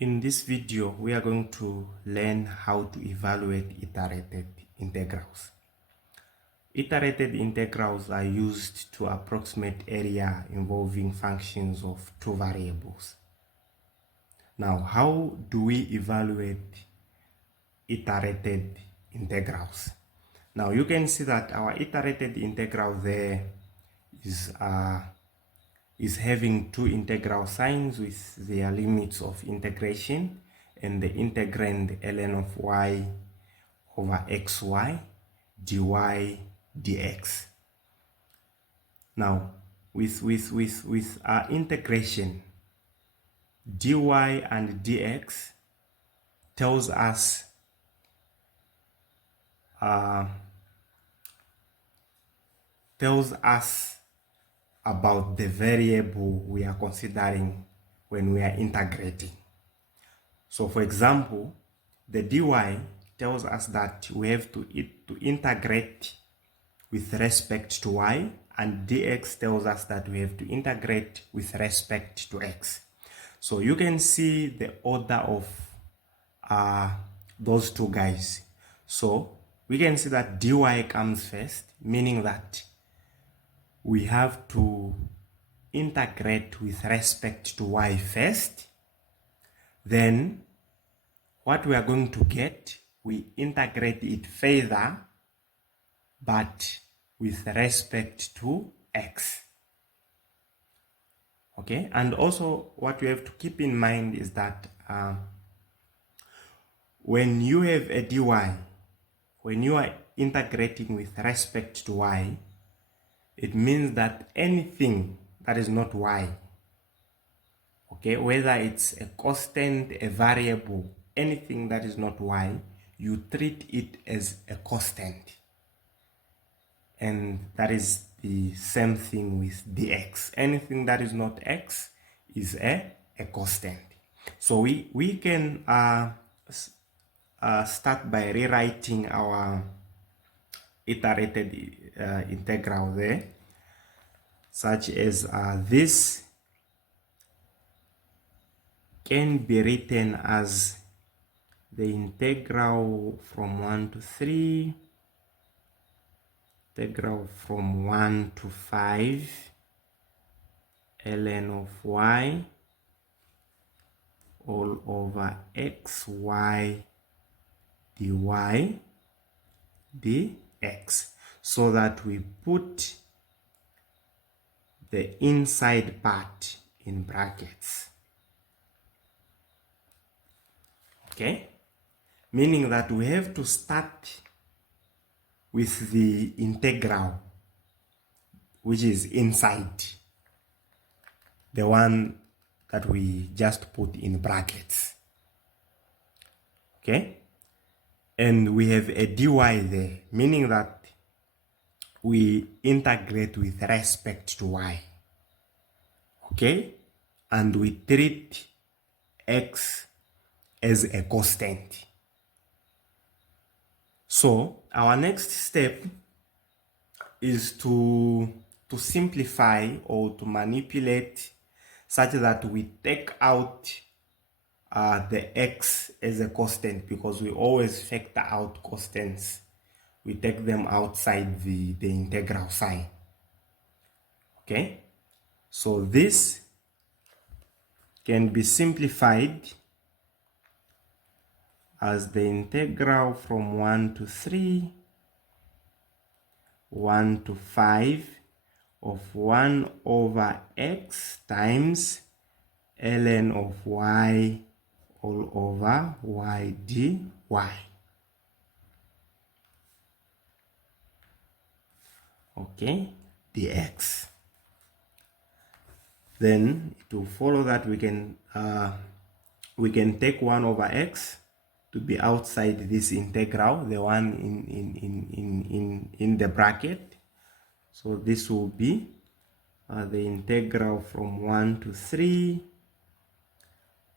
In this video, we are going to learn how to evaluate iterated integrals. Iterated integrals are used to approximate area involving functions of two variables. Now, how do we evaluate iterated integrals? Now, you can see that our iterated integral there is having two integral signs with their limits of integration and the integrand ln of y over xy dy dx. Now, with our integration, dy and dx tells us about the variable we are considering when we are integrating. So for example, the dy tells us that we have to integrate with respect to y, and dx tells us that we have to integrate with respect to x. So you can see the order of those two guys. So we can see that dy comes first, meaning that we have to integrate with respect to y first. Then what we are going to get, we integrate it further, but with respect to x. Okay, and also what we have to keep in mind is that when you have a dy, when you are integrating with respect to y, it means that anything that is not y, okay, whether it's a constant, a variable, anything that is not y, you treat it as a constant. And that is the same thing with dx. Anything that is not x is a constant. So we can start by rewriting our iterated integral there, such as this can be written as the integral from 1 to 3, integral from 1 to 5, ln of y all over xy dy dx, so that we put the inside part in brackets. Okay, meaning that we have to start with the integral which is inside, the one that we just put in brackets. Okay, and we have a dy there, meaning that we integrate with respect to y. Okay, and we treat x as a constant. So our next step is to simplify or to manipulate such that we take out the x as a constant, because we always factor out constants. We take them outside the integral sign. Okay, so this can be simplified as the integral from 1 to 3, 1 to 5 of 1 over x times ln of y all over y dy. Okay, dx. Then it will follow that we can take 1 over x to be outside this integral, the one in the bracket. So this will be the integral from 1 to 3,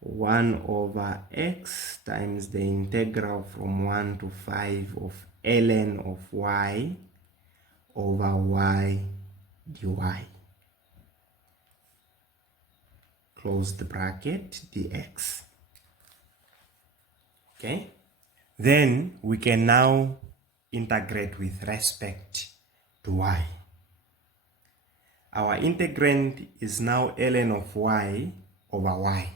1 over x times the integral from 1 to 5 of ln of y over y dy. Close the bracket, dx. Okay, then we can now integrate with respect to y. Our integrand is now ln of y over y.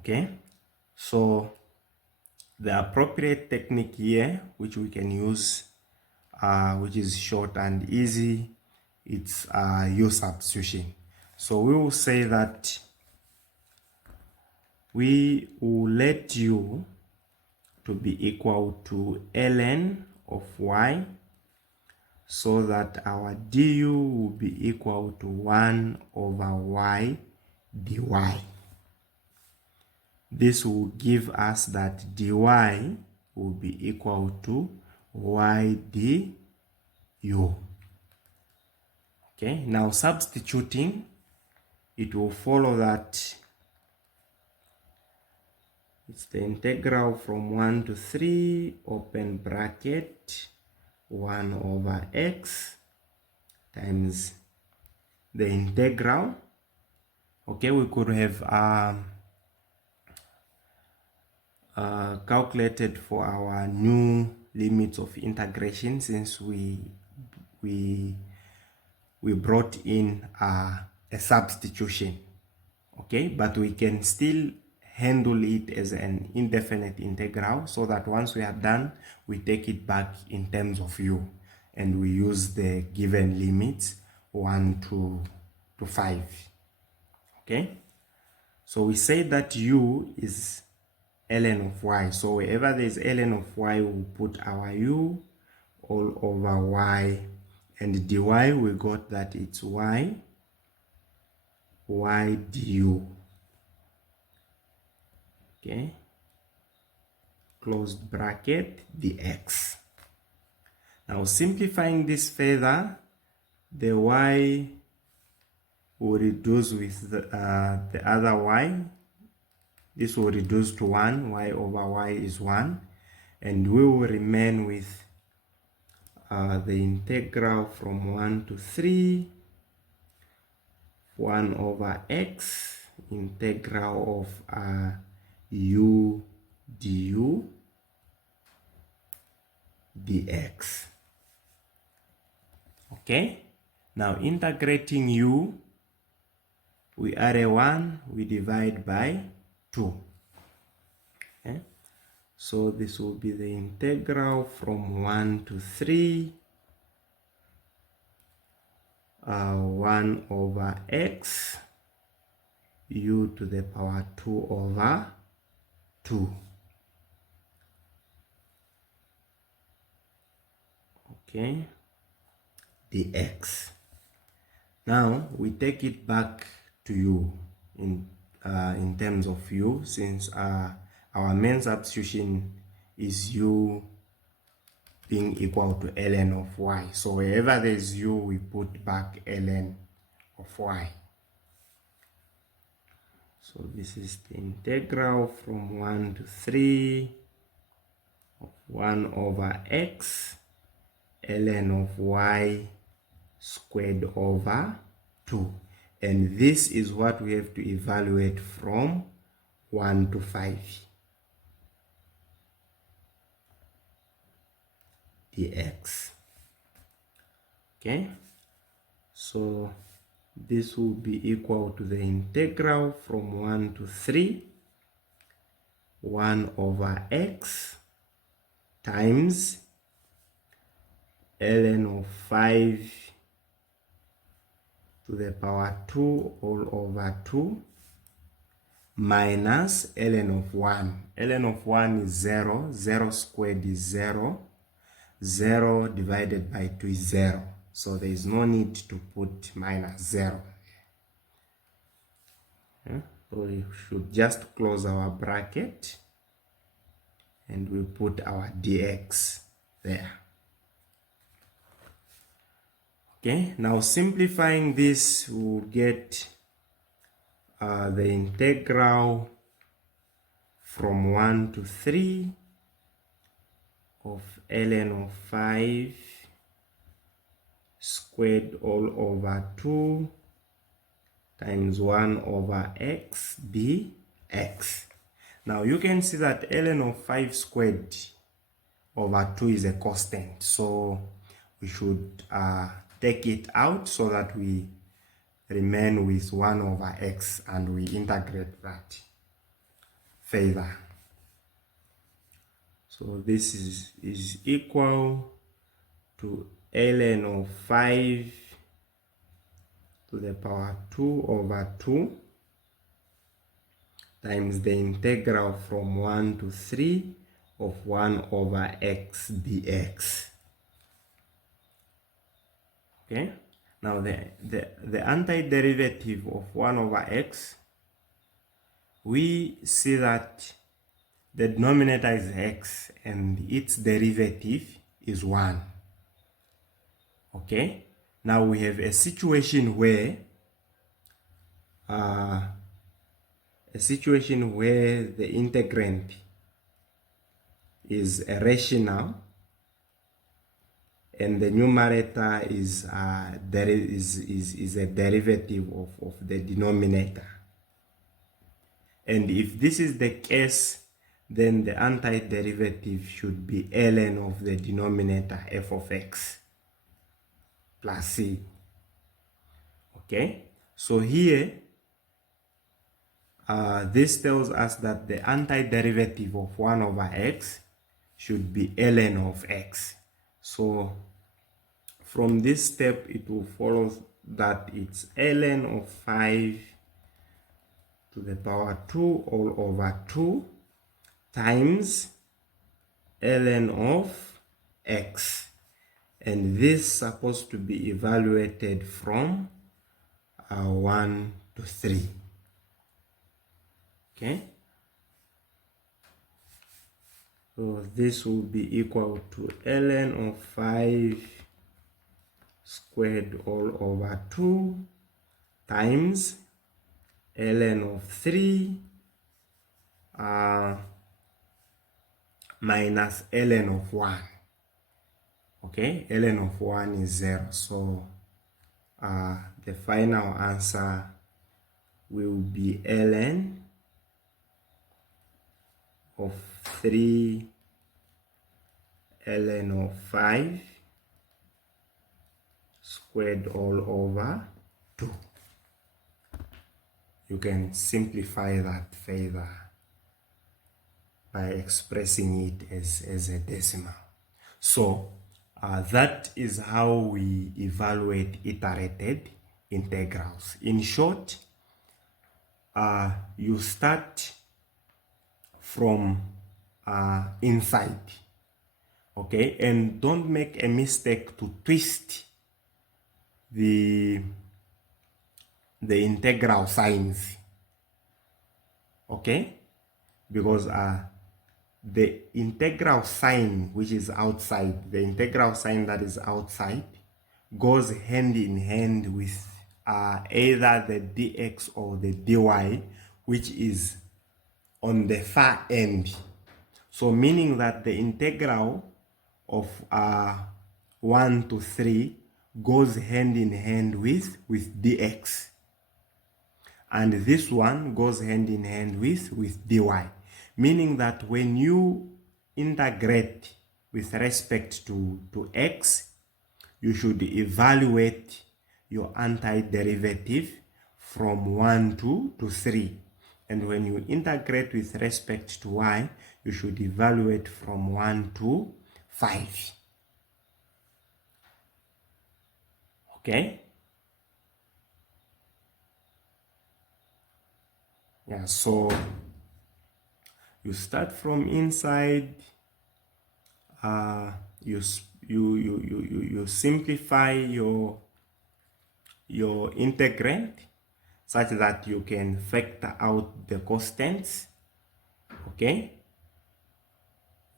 Okay, so the appropriate technique here, which we can use, which is short and easy, it's u substitution. So we will say that we will let u to be equal to ln of y, so that our du will be equal to 1 over y dy. This will give us that dy will be equal to y du. Okay, now substituting, it will follow that it's the integral from 1 to 3, open bracket, 1 over x times the integral. Okay, we could have calculated for our new limits of integration, since we brought in a substitution. Okay, but we can still handle it as an indefinite integral, so that once we are done, we take it back in terms of u, and we use the given limits 1 to 5. Okay, so we say that u is ln of y, so wherever there is ln of y, we'll put our u all over y, and dy, we got that it's y du. Okay, closed bracket, dx. Now simplifying this further, the y will reduce with the other y. This will reduce to 1, y over y is 1, and we will remain with the integral from 1 to 3, 1 over x, integral of u du dx. Okay, now integrating u, we add a 1, we divide by 2. Okay, so this will be the integral from 1 to 3, 1 over x, u to the power 2 over 2. Okay, dx. Now we take it back to u in terms of u, since our main substitution is u being equal to ln of y. So wherever there is u, we put back ln of y. So this is the integral from 1 to 3 of 1 over x, ln of y squared over 2. And this is what we have to evaluate from 1 to 5. dx. Okay, so this will be equal to the integral from 1 to 3, 1 over x times ln of 5 to the power 2 all over 2 minus ln of 1. ln of 1 is 0, 0 squared is 0, 0 divided by 2 is 0. So there is no need to put minus 0. Okay, so we should just close our bracket and we put our dx there. Okay, now simplifying this, we'll get the integral from 1 to 3 of ln of 5 squared all over 2 times 1 over x dx. Now you can see that ln of 5 squared over 2 is a constant, so we should take it out so that we remain with 1 over x, and we integrate that further. So this is equal to ln of 5 to the power 2 over 2 times the integral from 1 to 3 of 1 over x dx. Okay, now the antiderivative of 1 over x, we see that the denominator is x and its derivative is 1. Okay, now we have a situation where the integrand is a rational and the numerator is a derivative of the denominator. And if this is the case, then the antiderivative should be ln of the denominator f of x plus c. Okay, so here this tells us that the antiderivative of 1 over x should be ln of x. So from this step it will follow that it's ln of 5 to the power 2 all over 2 times ln of x, and this is supposed to be evaluated from 1 to 3. Okay, so this will be equal to ln of 5 squared all over 2 times ln of 3 minus ln of 1. Okay, ln of 1 is 0, so the final answer will be ln of 3 ln of 5 squared all over 2. You can simplify that further by expressing it as a decimal. So that is how we evaluate iterated integrals. In short, you start from inside, okay, and don't make a mistake to twist the integral signs, okay, because the integral sign which is outside, the integral sign that is outside goes hand in hand with either the dx or the dy, which is on the far end. So meaning that the integral of 1 to 3 goes hand in hand with dx, and this one goes hand in hand with dy, meaning that when you integrate with respect to x, you should evaluate your antiderivative from 1 to 3, and when you integrate with respect to y, you should evaluate from 1 to 5. Okay, yeah, so you start from inside, you simplify your integrand such that you can factor out the constants. Okay,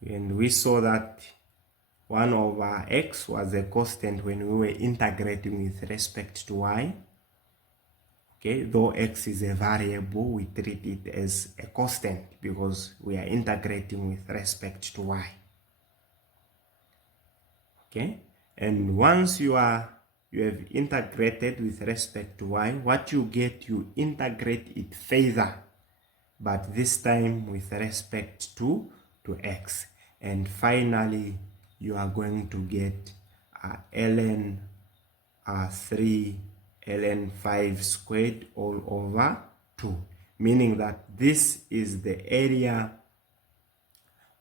and we saw that 1 over x was a constant when we were integrating with respect to y. Okay, though x is a variable, we treat it as a constant because we are integrating with respect to y. Okay, and once you have integrated with respect to y, what you get, you integrate it further but this time with respect to x. And finally, you are going to get ln 3 ln 5 squared all over 2, meaning that this is the area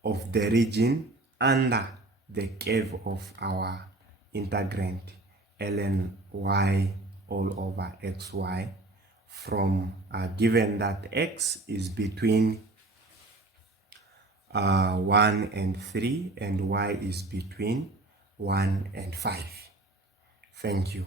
of the region under the curve of our integrand ln y all over xy, from given that x is between 1 and 3 and y is between 1 and 5. Thank you.